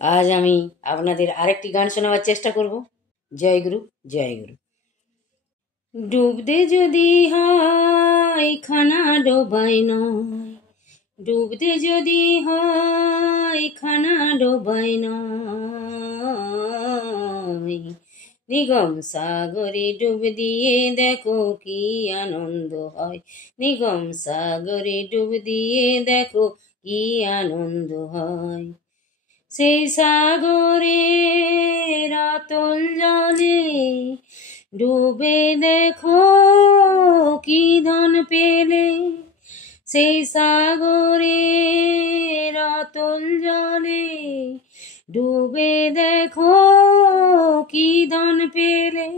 আজ আমি আপনাদের আরেকটি গান শোনাবার চেষ্টা করব। জয় গুরু, জয় গুরু। ডুবতে যদি হয় খানা ডোবাই নয়, ডুবতে যদি হয় খানা ডোবাই নয়, নিগম সাগরে ডুব দিয়ে দেখো কি আনন্দ হয়, নিগম সাগরে ডুব দিয়ে দেখো কি আনন্দ হয়। সেই সাগরের অতল জলে ডুবে দেখো কি ধন পেলে, সেই সাগরের অতল জলে ডুবে দেখো কি ধন পেলে।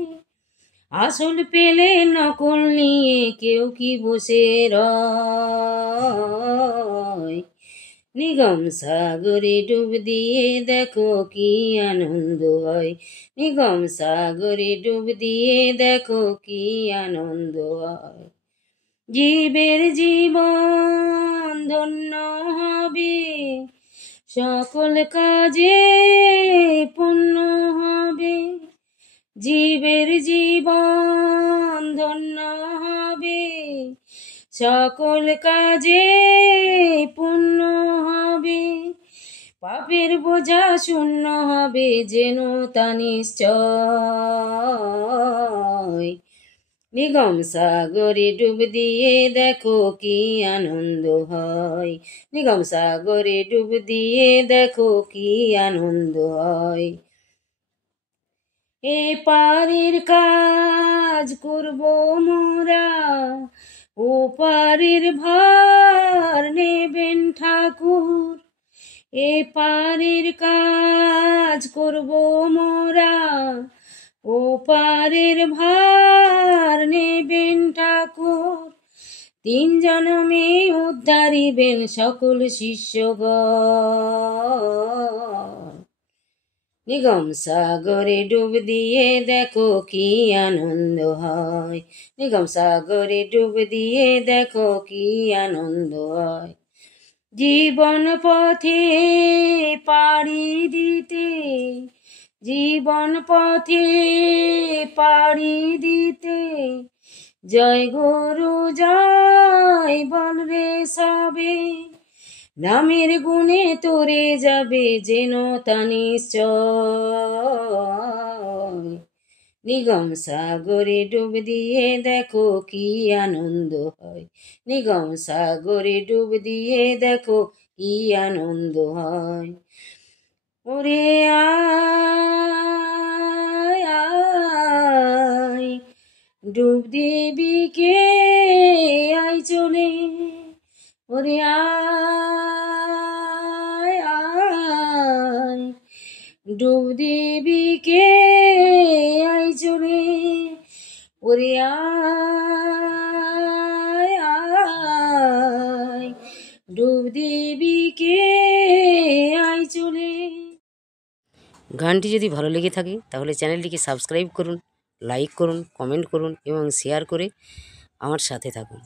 আসল পেলে নকল নিয়ে কেউ কি বসে রয়, নিগম সাগরে ডুব দিয়ে দেখো কি আনন্দ হয়, নিগম সাগরে ডুব দিয়ে দেখো কি আনন্দ হয়। জীবের জীবন ধন্য হবে, সকল কাজে পূর্ণ হবে, জীবের জীবন ধন্য হবে, সকল কাজে পূর্ণ হবে, পাপের বোঝা শূন্য হবে যেন তা নিশ্চয়। নিগম সাগরে ডুব দিয়ে দেখো কি আনন্দ হয়, নিগম সাগরে ডুব দিয়ে দেখো কি আনন্দ হয়। এ পারের কাজ করব মোরা, ও পারের ভার নেবেন ঠাকুর, এ পারের কাজ করব মোরা, ও পারের ভার নেবেন ঠাকুর, তিন জনমে উদ্ধারিবেন সকল শিষ্যগণ। নিগম সাগরে ডুব দিয়ে দেখো কি আনন্দ হয়, নিগম সাগরে ডুব দিয়ে দেখো কি আনন্দ হয়। জীবন পথে পাড়ি দিতে, জীবন পথে পাড়ি দিতে, জয় গুরু জয় বল রে সবে, নামের গুণে তোরে যাবে যেন তা নিশ্চয়। নিগম সাগরে ডুব দিয়ে দেখো কি আনন্দ হয়, নিগম সাগরে ডুব দিয়ে দেখো কি আনন্দ হয়। ওরে আয় আয় ডুব দিবি কে আয় চলে, ওরে আয় আয় ডুব দিবি কে আয় চলে, ওরে আয় আয় ডুব দিবি কে আয় চলে। গানটি যদি ভালো লেগে থাকে তাহলে চ্যানেলটিকে সাবস্ক্রাইব করুন, লাইক করুন, কমেন্ট করুন এবং শেয়ার করে আমার সাথে থাকুন।